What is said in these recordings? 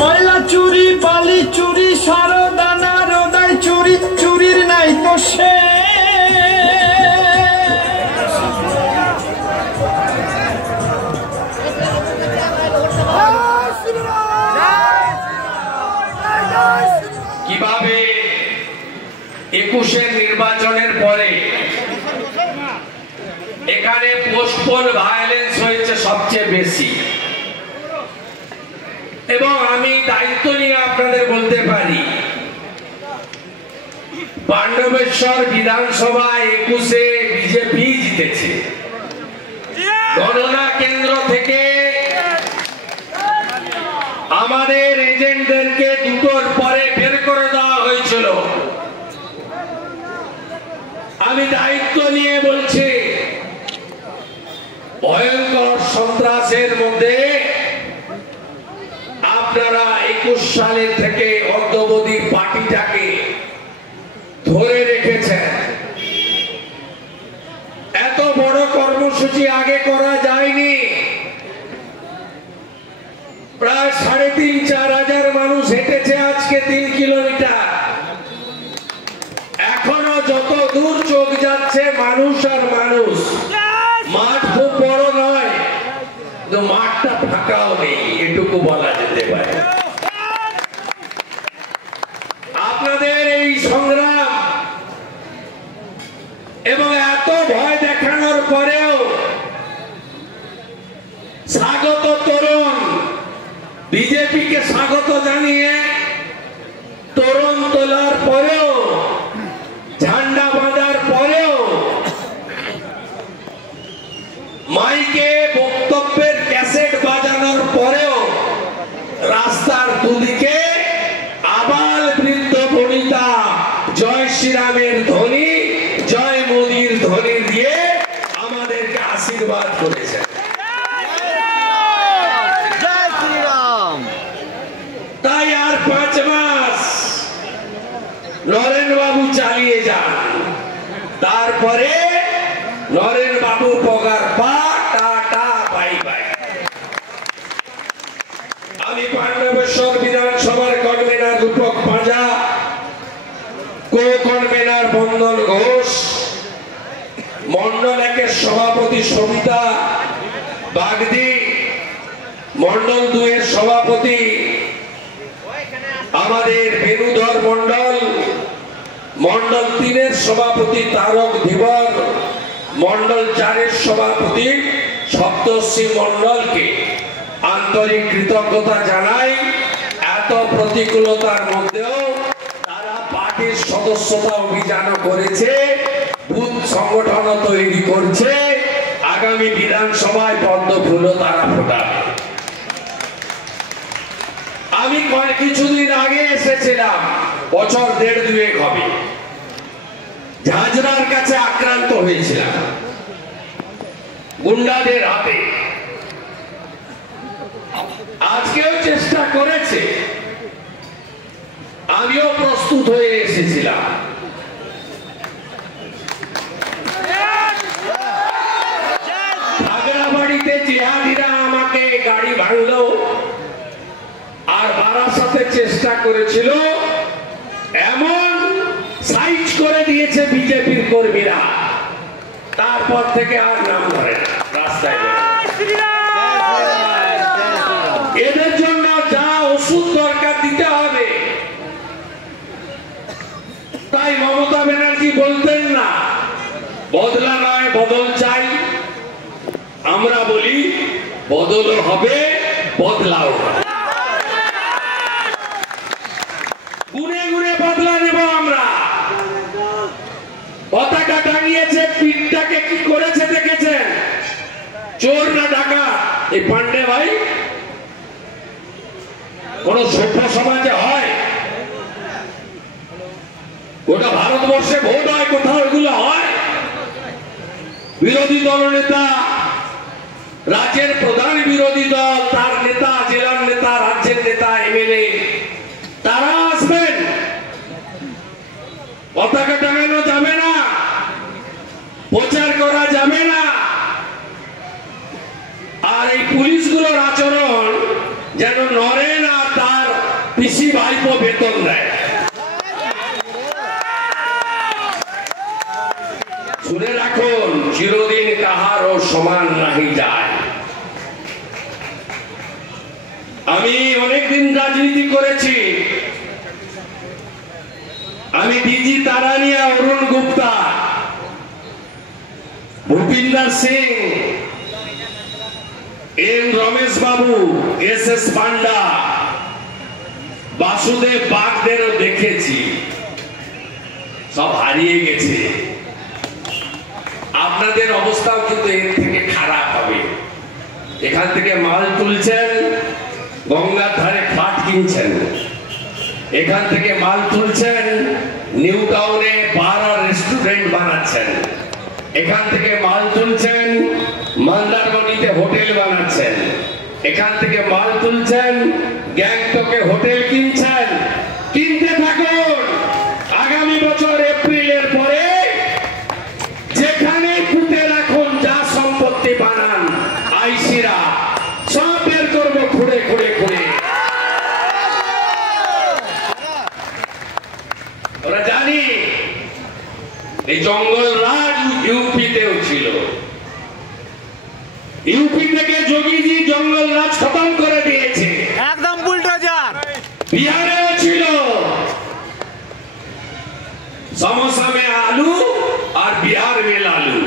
ময়লা চুরি বালি চুরি সারদানা রোদাই চুরি চুরির নাই তো সে কিভাবে 21-এর নির্বাচনের পরে এখানে পোস্টপোন ভায়োলেন্স হয়েছে সবচেয়ে বেশি, এবং আমি দায়িত্ব নিয়ে আপনাদের বলতে পারি পাণ্ডবেশ্বর বিধানসভায় 21-এ বিজেপি জিতেছে। গণনা কেন্দ্র থেকে আমাদের এজেন্টদেরকে 2টোর পরে বের করে দেওয়া হয়েছিল। আমি দায়িত্ব নিয়ে বলছি ভয়ঙ্কর সন্ত্রাসের মধ্যে আপনারা 21 সালের থেকে অদ্যাবধি পার্টিটাকে ধরে রেখেছেন। এত বড় কর্মসূচি আগে করা যায়নি। প্রায় 3,500-4 হাজার মানুষ হেঁটেছে আজকে 3 কিলোমিটার। এখনো যত দূর চোখ যাচ্ছে মানুষ আর মানুষ। মাঠ খুব বড় নয়, কিন্তু মাঠটা ফাঁকাও নেই, এটুকু বলা যেতে পারে। আপনাদের এই সংগ্রাম এবং এত ভয় দেখানোর পরেও স্বাগত তরুণ বিজেপিকে স্বাগত জানিয়ে তরুণ তোলার পরেও ঝান্ডা বাঁধার পরেও মাইকে বক্তব্যের ক্যাসেট বাজানোর পরেও রাস্তার দুদিকে আবাল বৃদ্ধ বনিতা জয় শ্রীরামের ধ্বনি জয় মোদীর ধ্বনি দিয়ে আমাদেরকে আশীর্বাদ করেছেন। তাই আর 5 মাস নরেন বাবু চালিয়ে যান, তারপরে নরেন বাবু পগার পা টাটা বাই বাই। আমি পাণ্ডবেশ্বর বিধানসভার কনভেনার রূপক পাঁজা, কো কনভেনার বন্দন ঘোষ, মন্ডল 1-এর সভাপতি সবিতা বাগদি, মন্ডল 2-এর সভাপতি আমাদের বেনুধর মন্ডল, মন্ডল 3-এর সভাপতি তারক ধীবর, মন্ডল 4-এর সভাপতি সপ্তর্ষি মন্ডলকে আন্তরিক কৃতজ্ঞতা জানাই। এত প্রতিকূলতার মধ্যেও তারা পার্টির সদস্যতা অভিযান করেছে, বুথ সংগঠন তৈরি করছে, আগামী বিধানসভায় পদ্ম ফুলও তারা ফোটাবে। আমি কিছুদিন আগে এসেছিলাম, বছর 1.5-2 হবে, ঝাঁঝরার কাছে আক্রান্ত হয়েছিলাম গুন্ডাদের হাতে। আজকেও চেষ্টা করেছে, আমিও প্রস্তুত হয়ে এসেছিলাম। খাগড়াবাড়িতে জিহাদিরা আমাকে গাড়ি ভাঙলো, আর বারাসাতে চেষ্টা করেছিল, এমন সাইজ করে দিয়েছে বিজেপির কর্মীরা, তারপর থেকে আর নাম ধরে না রাস্তায়। এদের জন্য যা ওষুধ দরকার দিতে হবে। তাই মমতা ব্যানার্জি বলতেন না বদলা নয় বদল চাই, আমরা বলি বদল হবে বদলাও। গুনে গুনে বদলা নেব আমরা। পতাকা টাঙিয়েছে, পিঠটাকে কি করেছে দেখেছেন? চোর না ডাকাত? এই পান্ডে ভাই কোন সভ্য সমাজে হয়? ওটা ভারতবর্ষে ভোট হয় কোথাও এগুলো হয়? বিরোধী দল নেতা, রাজ্যের প্রধান বিরোধী দল, তার নেতা, জেলার নেতা, রাজ্যের নেতা, এমএলএ, তারা আসবেন, পতাকা টাঙানো যাবে না, প্রচার করা যাবে না। আর এই পুলিশগুলোর আচরণ যেন নরেন আর তার পিসি ভাইপো বেতন দেয়। শুনে রাখুন, চিরদিন কাহারও সমান নাহি যায়। আমি অনেকদিন রাজনীতি করেছি। আমি ডিজি তারানিয়া, অরুণ গুপ্তা, ভূপিন্দর সিং, এম রমেশ বাবু, এস পান্ডা, বাসুদেব বাগদেরও দেখেছি, সব হারিয়ে গেছে। আপনাদের অবস্থাও কিন্তু এর থেকে খারাপ হবে। এখান থেকে মাল তুলছেন, গঙ্গার ধারে ফ্ল্যাট কিনছেন, এখান থেকে মাল তুলছেন, নিউ টাউনে বার আর রেস্টুরেন্ট বানাচ্ছেন, এখান থেকে মাল তুলছেন, মন্দারমণিতে হোটেল বানাচ্ছেন, এখান থেকে মাল তুলছেন, গ্যাংটকে হোটেল কিনছেন। কিনতে থাকুন। আগামী বছর এপ্রিলের পরে যেখানে পুঁতে রাখুন, যা সম্পত্তি বানান, আইসিরা সব বের করবো খুঁড়ে খুঁড়ে খুঁড়ে। ওরা জানি এই জঙ্গল রাজ ইউপিতেও ছিল। ইউপি থেকে যোগীজি জঙ্গল রাজ খতম করে দিয়েছে, একদম বুলডোজার। বিহারেও ছিল। समोसा में आलू और बिहार में लालू।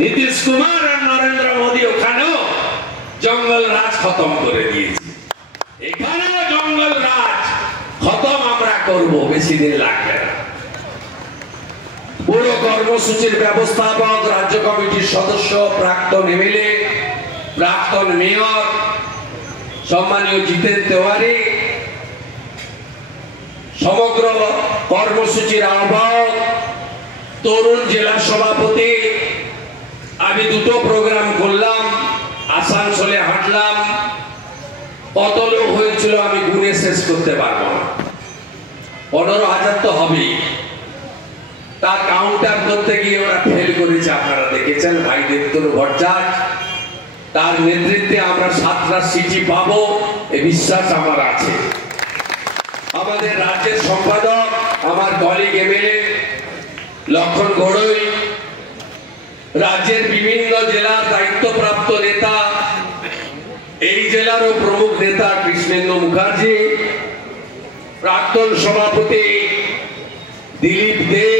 नीतीश कुमार और नरेंद्र मोदी ওখানেও জঙ্গল রাজ খতম করে দিয়েছে। এখানেও জঙ্গল রাজ খতম আমরা করব, বেশি দিন লাগবে না। পুরো কর্মসূচির ব্যবস্থাপক, রাজ্য কমিটির সদস্য, প্রাক্তন এমএলএ, প্রাক্তন মেয়র, সম্মানীয় জিতেন তেওয়ারি, সমগ্র কর্মসূচির আহ্বায়ক, তরুণ জেলা সভাপতি। আমি দুটো প্রোগ্রাম করলাম, আসানসোলে হাঁটলাম, কত লোক হয়েছিল আমি গুনে শেষ করতে পারবো না। 15,000 তো হবেই। তার কাউন্টার করতে গিয়ে ওরা ফেল করেছে, আপনারা দেখেছেন। ভাই দেবতর ভট্টাচার্য, তার নেতৃত্বে আমরা 7টা সিটি পাবো, এই বিশ্বাস আমার আছে। আমাদের রাজ্যের সম্পাদক, আমার কলিগ এমএলএ লক্ষণ ঘড়ই, রাজ্যের বিভিন্ন জেলার দায়িত্বপ্রাপ্ত নেতা, এই জেলারও প্রমুখ নেতা কৃষ্ণেন্দু মুখার্জি, প্রাক্তন সভাপতি দিলীপ দে,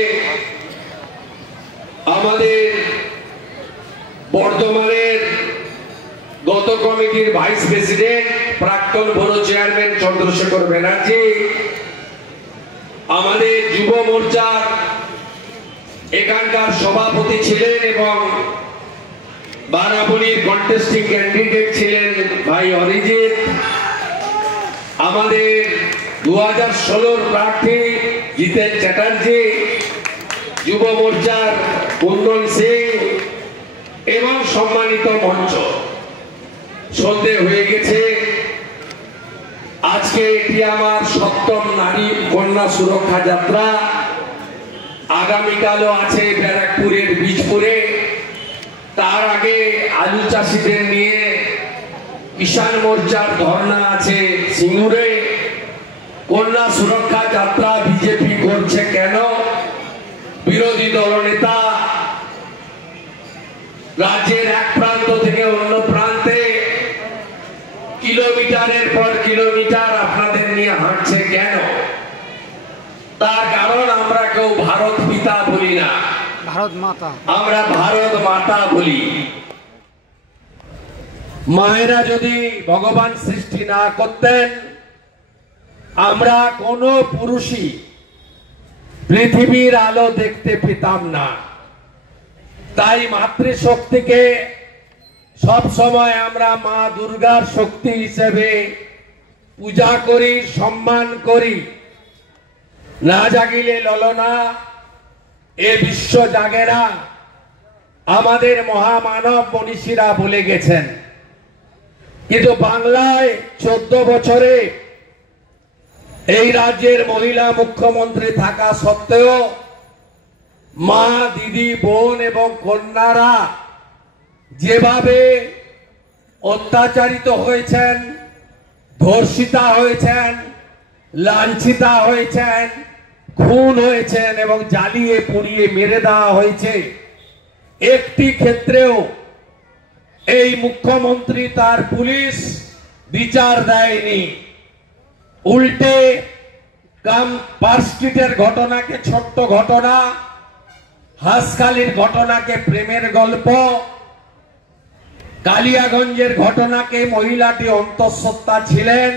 আমাদের বর্ধমানের গত কমিটির ভাইস প্রেসিডেন্ট, প্রাক্তন বড় চেয়ারম্যান চন্দ্রশেখর ব্যানার্জি, আমাদের যুব মোর্চার এখানকার সভাপতি ছিলেন এবং বারাবণীর কন্টেস্টিং ক্যান্ডিডেট ছিলেন ভাই অরিজিৎ, আমাদের 2016 প্রার্থী জিতেন চ্যাটার্জি, যুব মোর্চার কুন্দন সিং এবং সম্মানিত মঞ্চ। সন্ধে হয়ে গেছে। আজকে এটি আমার 7ম নারী কন্যা সুরক্ষা যাত্রা। আগামীকালও আছে ব্যারাকপুরের বীজপুরে। তার আগে আলু চাষিদের নিয়ে কিষাণ মোর্চার ধর্ণা আছে সিঙ্গুরে। কন্যা সুরক্ষা যাত্রা বিজেপি করছে কেন? বিরোধী দলনেতা রাজ্যের এক প্রান্ত থেকে অন্য প্রান্তে কিলোমিটারের পর কিলোমিটার আপনাদের নিয়ে হাঁটছে কেন? তার কারণ আমরা কেউ ভারত পিতা বলি না, ভারত মাতা, আমরা ভারত মাতা বলি। মায়েরা যদি ভগবান সৃষ্টি না করতেন, আমরা কোনো পুরুষই পৃথিবীর আলো দেখতে পেতাম না। তাই মাতৃশক্তিকে সব সময় আমরা মা দুর্গার শক্তি হিসেবে পূজা করি, সম্মান করি। না জাগিলে ললনা, এ বিশ্ব জাগে না, আমাদের মহামানব মনীষীরা বলে গেছেন। কিন্তু বাংলায় 14 বছরে এই রাজ্যের মহিলা মুখ্যমন্ত্রী থাকা সত্ত্বেও মা, দিদি, বোন এবং কন্যারা যেভাবে অত্যাচারিত হয়েছেন, ধর্ষিতা হয়েছেন, লাঞ্ছিতা হয়েছেন, খুন হয়েছেন এবং জ্বালিয়ে পুড়িয়ে মেরে দেওয়া হয়েছে, একটি ক্ষেত্রেও এই মুখ্যমন্ত্রী তার পুলিশ বিচার দেয়নি। উল্টে পার্কস্ট্রিটের ঘটনাকে ছোট্ট ঘটনা, হাঁসখালির ঘটনাকে প্রেমের গল্প, কালিয়াগঞ্জের ঘটনাকে মহিলাটি অন্তঃসত্ত্বা ছিলেন,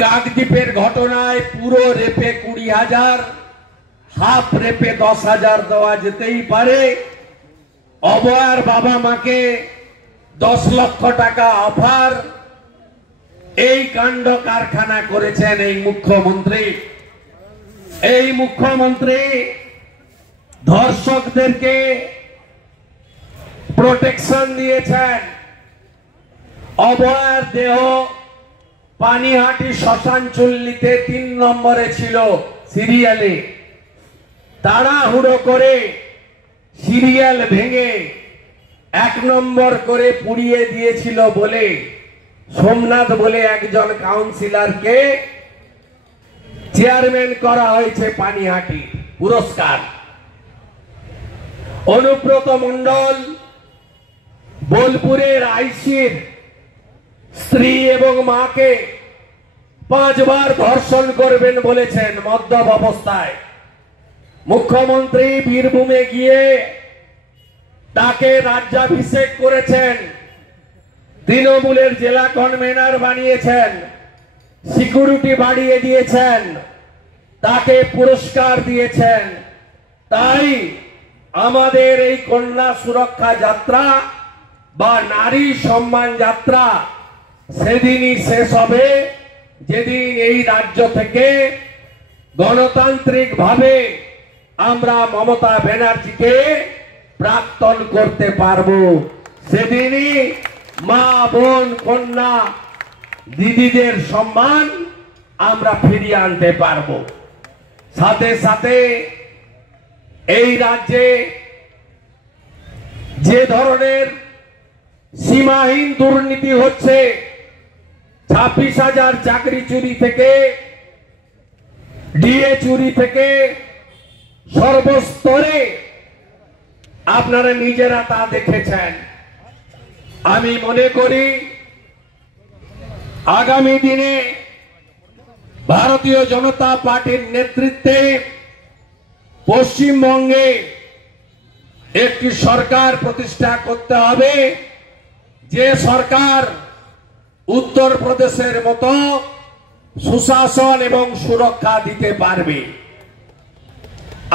কাকদ্বীপের ঘটনায় পুরো রেপে 20,000, হাফ রেপে 10,000 দেওয়া যেতেই পারে, অভয়ার বাবা মাকে 10 লক্ষ টাকা অফার, এই কাণ্ড কারখানা করেছেন এই মুখ্যমন্ত্রী। এই মুখ্যমন্ত্রী ধর্ষকদেরকে প্রোটেকশন দিয়েছেন। অভয়ার দেহ পানিহাটি শ্মশান চুল্লিতে 3 নম্বরে ছিল সিরিয়ালে, তাড়াহুড়ো করে সিরিয়াল ভেঙে 1 নম্বর করে পুড়িয়ে দিয়েছিল বলে সোমনাথ বলে একজন কাউন্সিলরকে চেয়ারম্যান করা হয়েছে পানিহাটি পুরস্কার। অনুব্রত মণ্ডল বোলপুরের আইসির স্ত্রী এবং মাকে 5 বার ধর্ষণ করবেন বলেছেন মদ্যপ অবস্থায়। মুখ্যমন্ত্রী বীরভূমে গিয়ে তাকে রাজ্যাভিষেক করেছেন, তৃণমূলের জেলা কনভেনার বানিয়েছেন, সিকিউরিটি বাড়িয়ে দিয়েছেন, তাকে পুরস্কার দিয়েছেন। তাই আমাদের এই কন্যা সুরক্ষা যাত্রা বা নারী সম্মান যাত্রা সেদিনই শেষ হবে যেদিন এই রাজ্য থেকে গণতান্ত্রিক ভাবে আমরা মমতা ব্যানার্জিকে প্রাক্তন করতে পারবো। সেদিনই মা, বোন, কন্যা, দিদিদের সম্মান আমরা ফিরিয়ে আনতে পারবো। সাথে সাথে এই রাজ্যে যে ধরনের সীমাহীন দুর্নীতি হচ্ছে, 26,000 চাকরি চুরি থেকে, ডিএ চুরি থেকে সর্বস্তরে আপনারা নিজেরা তা দেখেছেন। আমি মনে করি আগামী দিনে ভারতীয় জনতা পার্টির নেতৃত্বে পশ্চিমবঙ্গে একটি সরকার প্রতিষ্ঠা করতে হবে, যে সরকার উত্তরপ্রদেশের মতো সুশাসন এবং সুরক্ষা দিতে পারবে।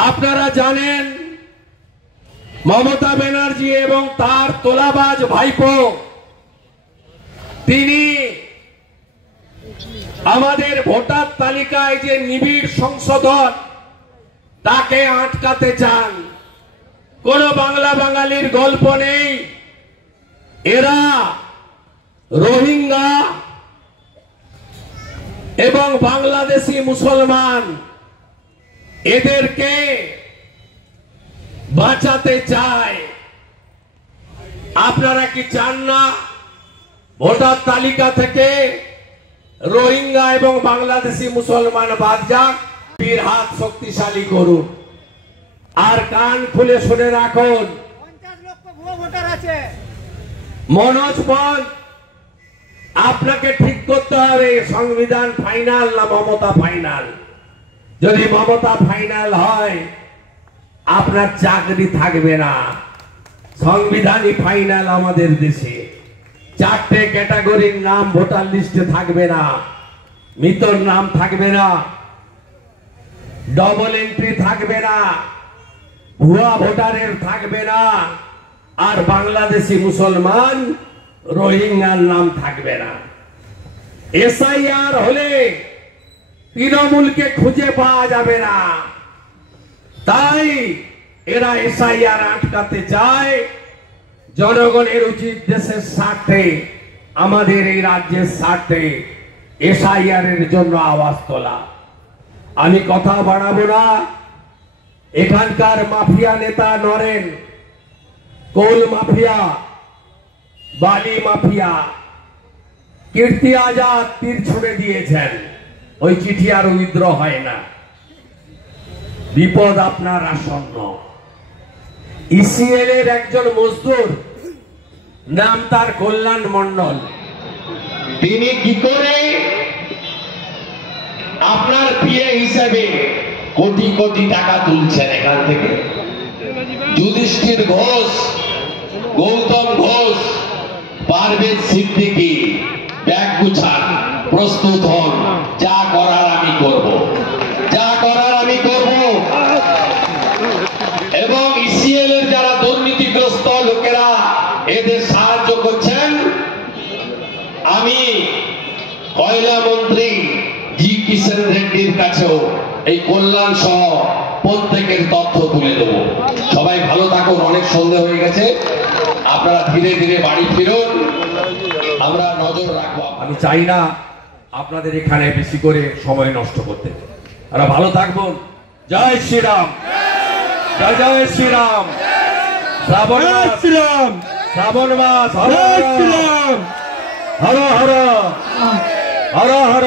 আপনারা জানেন মমতা ব্যানার্জি এবং তার তোলাবাজ ভাইপো, তিনি আমাদের ভোটার তালিকায় যে নিবিড় সংশোধন তাকে আটকাতে চান। কোন বাংলা বাঙালির গল্প নেই, এরা রোহিঙ্গা এবং বাংলাদেশি মুসলমান, এদেরকে বাঁচাতে চায়। আপনারা কি চান না ভোটার তালিকা থেকে রোহিঙ্গা এবং বাংলাদেশি মুসলমান বাদ যাক? পীর হাত শক্তিশালী করুন আর কান খুলে শুনে রাখুন। 50 লক্ষ ভুয়ো ভোটার আছে। মনোজ পল, আপনাকে ঠিক করতে হবে সংবিধান ফাইনাল না মমতা ফাইনাল। যদি মমতা ফাইনাল হয় আপনার চাকরি থাকবে না। সংবিধানই ফাইনাল আমাদের দেশে। 4টে ক্যাটাগরির নাম ভোটার লিস্টে থাকবে না, মৃতর নাম থাকবে না, ডবল এন্ট্রি থাকবে না, ভুয়া ভোটারের থাকবে না, আর বাংলাদেশি মুসলমান রোহিঙ্গার নাম থাকবে না। এসআইআর হলে তৃণমূলকে খুঁজে পাওয়া যাবে না। তাই এরা এসআইআর আটকাতে চায়। জনগণের উচিত দেশের স্বার্থে, আমাদের এই রাজ্যের স্বার্থে এসআইআর এর জন্য আওয়াজ তোলা। আমি কথা বাড়াবো না। এখানকার মাফিয়া নেতা নরেন, কোল মাফিয়া, বালি মাফিয়া, কীর্তি আজাদ তীর ছুড়ে দিয়েছেন। ওই চিঠি আর উইথড্র হয় না। বিপদ আপনার আসন্ন। ইসিএল এর একজন মজদুর, নাম তার কল্যাণ মণ্ডল, তিনি কি করে আপনার পিএ হিসেবে কোটি কোটি টাকা তুলছেন এখান থেকে? যুধিষ্ঠির ঘোষ, গৌতম ঘোষ, পারভেজ সিদ্দিকী ব্যাগ গুছান, প্রস্তুত হন, যা করার আমি করব, যা করার আমি করব। এবং ইসিএল এর যারা দুর্নীতিগ্রস্ত লোকেরা এদের সাহায্য করছেন, আমি কয়লা মন্ত্রী জি কিষেন রেড্ডির কাছেও এই কল্যাণ সহ প্রত্যেকের তথ্য তুলে দেব। সবাই ভালো থাকুন। অনেক সন্ধ্যা হয়ে গেছে, আপনারা ধীরে ধীরে বাড়ি ফিরুন, আমরা নজর রাখবো। আমি চাই না আপনাদের এখানে বেশি করে সময় নষ্ট করতে। আপনারা ভালো থাকবেন। জয় শ্রীরাম, জয় জয় শ্রীরাম। শ্রাবণ মাস, শ্রীরাম শ্রাবণ মাস, হর হর হর হর হর।